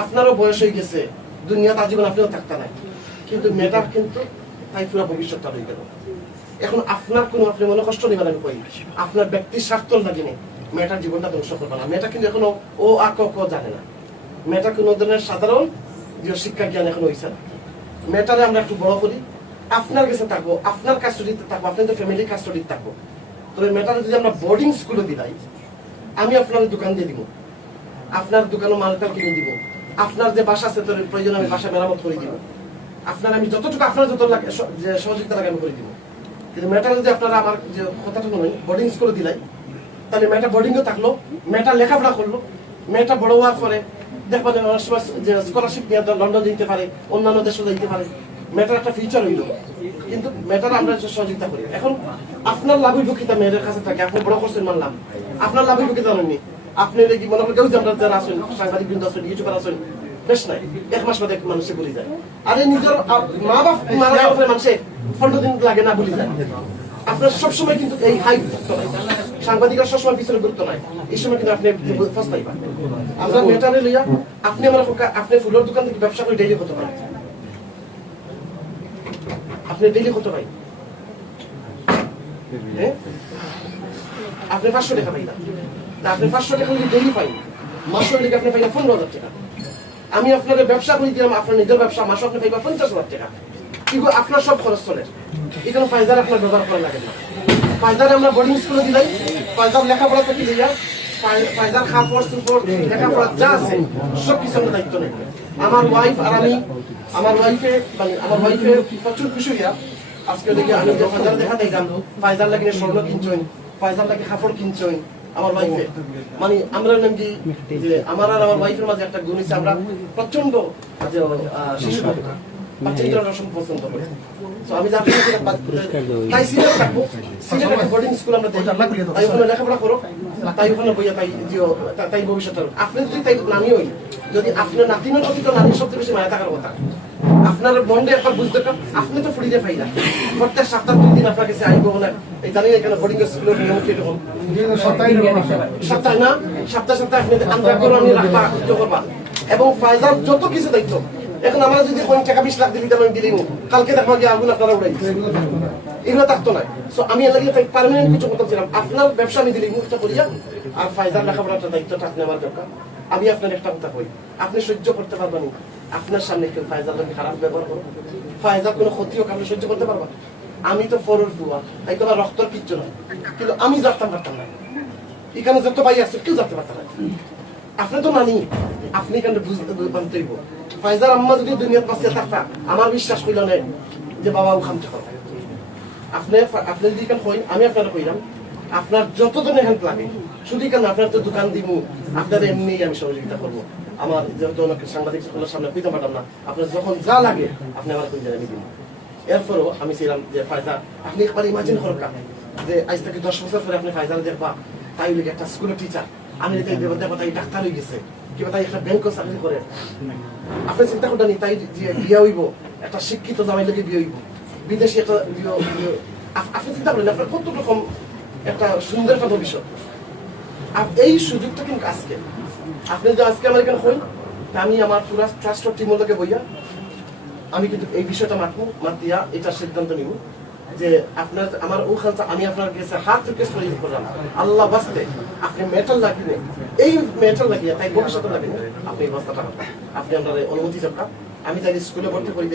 আপনারও বয়স হয়ে গেছে, দুনিয়াতে আজীবন আপনিও থাকতে নাই, কিন্তু মেয়েটার কিন্তু তাই পুরো ভবিষ্যৎটা হয়ে গেল। এখন আপনার কোনো আপনি মনে কষ্ট নেবেন, আমি কই আপনার ব্যক্তির স্বার্থ লাগে না, মেয়েটার জীবনটা ধ্বংস করবে না। মেয়েটা কিন্তু এখনো ও আ ক ক জানে না, মেয়েটা কোনো ধরনের সাধারণ যে শিক্ষা জ্ঞান এখন হয়েছে না। মেয়েটারে আমরা একটু বড় করি, আপনার কাছে থাকবো, আপনার কাস্টডিতে থাকবো, আপনার তো ফ্যামিলি কাস্টডিতে থাকবো। তবে মেয়েটারে যদি আমরা বোর্ডিং স্কুলে দিলাই, আমি আপনার দোকান দিয়ে দিব, আপনার দোকানও মালটাল কিনে দিব, আপনার যে বাসা আছে তোর প্রয়োজন আমি বাসা মেরামত করে দিব, আপনার আমি যতটুকু আপনার যত লাগে যে সহযোগিতা লাগে আমি করে দিব। কিন্তু মেয়েটা যদি আপনারা আমার যে কথাটা নয় বোর্ডিং স্কুলে দিলাই, তাহলে মেয়েটা বোর্ডিংও থাকলো, মেয়েটা লেখাপড়া করলো, মেয়েটা বড় হওয়ার পরে দেখবেন অনেক সময় যে স্কলারশিপ নিয়ে লন্ডন যেতে পারে, অন্যান্য দেশে যেতে পারে, মেয়েটার একটা ফিউচার হইল। কিন্তু মেয়েটার আমরা সহযোগিতা করি। এখন আপনার লাভ হইব কিতা মেয়েদের কাছে থাকে, আপনি বড় করছেন মানলাম, আপনার লাভ হইব কিতা জানেননি, আপনি কি মনে করেন যে আমরা যারা আছেন সাংবাদিক বৃন্দ আছেন, ইউটিউবার আছেন, বেশ নাই এক মাস বাদে মানুষে বলি যায়। আর এই নিজের মা বাপ মারা যাওয়ার মানুষে 15 দিন লাগে না বলি যায়। আপনার সবসময় কিন্তু এই হাই গুরুত্ব নাই, সাংবাদিকরা সবসময় পিছনে গুরুত্ব নাই, এই সময় কিন্তু আপনি ফসলাই পান। আমরা মেটারে লইয়া আপনি আমার আপনি ফুলের দোকান থেকে ব্যবসা করে ডেইলি কত পাই, আপনি ডেইলি কত পাই, আপনি 500 টাকা পাই না, আপনি 500 টাকা যদি ডেইলি পাই, মাসের লিগে আপনি পাইনা 15,000 টাকা। আমি আপনাদের ব্যবসা করে দিলাম, আপনার নিজের ব্যবসা, মাসে আপনি পাইবা 50,000 টাকা। এগুলো আপনার সব খরচ চলে, এখানে ফায়দার আপনার ব্যবহার করা লাগে না। ফায়দারে আমরা বোর্ডিং স্কুলে দিলাই, ফায়দার লেখাপড়া থেকে দিয়া, ফায়দার খাওয়ার সুপোর লেখাপড়া যা আছে সব কিছু আমরা দায়িত্ব নেই। আমার ওয়াইফ আর আমি, আমার ওয়াইফে প্রচুর খুশি হইয়া আজকে দেখে আমি যে ফায়দার দেখা দিলাম, ফায়দার লাগে স্বর্ণ কিনছই, ফায়দার লাগে কাপড় কিনছই আমার ওয়াইফে। মানে আমরা নাকি যে আমার আর আমার ওয়াইফের মাঝে একটা গুণ হচ্ছে, আমরা প্রচন্ড শিশু পছন্দ করি। আমি তাই সিলেট থাকবো, সিলেট বোর্ডিং স্কুল আমরা তাই ওখানে লেখাপড়া করো, তাই ওখানে বইয়া তাই ভবিষ্যৎ। আপনি যদি তাই নামি হই, যদি আপনার নাতিনের প্রতি তো নানির সবচেয়ে বেশি মায়া থাকার কথা, আপনার মনটা একবার বুঝতে পারেন, আপনি তো ফুরিয়ে পাই না, প্রত্যেক সপ্তাহ 2 দিন আপনার কাছে আইব না। এই জানি এখানে বোর্ডিং স্কুলের নিয়ম কিরকম, সপ্তাহে না সপ্তাহে আপনি আন্তরিক করে আমি রাখবা করবা। এবং ফায়দার যত কিছু দায়িত্ব, এখন আমরা যদি কোন টাকা 20 লাখ দিবি তেমন দিলিম, কালকে দেখবো যে আগুন আপনারা উড়াই এগুলো থাকতো না। সো আমি এলাকি পার্মানেন্ট কিছু করতেছিলাম, আপনার ব্যবসা আমি দিলি মুখটা করিয়া, আর ফায়দার লেখাপড়াটা দায়িত্বটা আপনি আমার দরকার। আমি আপনার একটা কথা কই, আপনি সহ্য করতে পারবেন, আপনার সামনে কেউ ফায়দার লোক খারাপ ব্যবহার করো, ফায়দার কোনো ক্ষতি হোক আপনি সহ্য করতে পারবেন। আমি তো ফরর বুয়া, তাই তোমার রক্তর কিচ্ছু না, কিন্তু আমি জানতাম পারতাম না, এখানে যত ভাই আছে কেউ জানতে পারতাম না। আপনি তো মানি, আপনি এখানে বুঝতে পারতেইব। ফায়জার আম্মা যদি দুনিয়ার পাশে থাকতা, আমার বিশ্বাস কইল না যে বাবা ওখান থেকে আপনি যদি এখানে কই, আমি আপনারা কইলাম আপনার যত ধরনের হেল্প লাগে, শুধু কেন আপনার তো দোকান দিব, আপনার এমনি আমি সহযোগিতা করবো। আমার যেহেতু অনেক সাংবাদিক সকলের সামনে কইতে পারতাম না, আপনার যখন যা লাগে আপনি আমার কই আমি দিব। এরপরও আমি ছিলাম যে ফায়জা, আপনি একবার ইমাজিন করেন যে আজ থেকে 10 বছর পরে আপনি ফায়জার দেখবা, তাই লিখে একটা স্কুলের টিচার, আমি দেখবো তাই ডাক্তার হয়ে গেছে, কিংবা তাই একটা ব্যাংক চাকরি করে। আপনি চিন্তা করতেন তাই বিয়ে হইব, একটা শিক্ষিত জামাই লোকে বিয়ে হইব, বিদেশি একটা আপনি চিন্তা করেন আপনার কত রকম একটা সুন্দর একটা ভবিষ্যৎ। এই সুযোগটা কিন্তু আজকে আপনি যদি আজকে আমার এখানে হই, আমি আমার পুরা ট্রাস্ট টিমগুলোকে বইয়া আমি কিন্তু এই বিষয়টা মাতিয়া এটা সিদ্ধান্ত নিব যে আপনার আমার ওখান আমি আপনার কাছে হাত রিকোয়েস্ট করলাম, আল্লাহ বাঁচতে আপনি মেটাল লাগিয়ে, এই মেটাল লাগিয়ে তাই ভবিষ্যতে লাগিয়ে আপনি এই বস্তাটা আপনি আপনার অনুমতি চাপটা আমি তাই স্কুলে ভর্তি করি।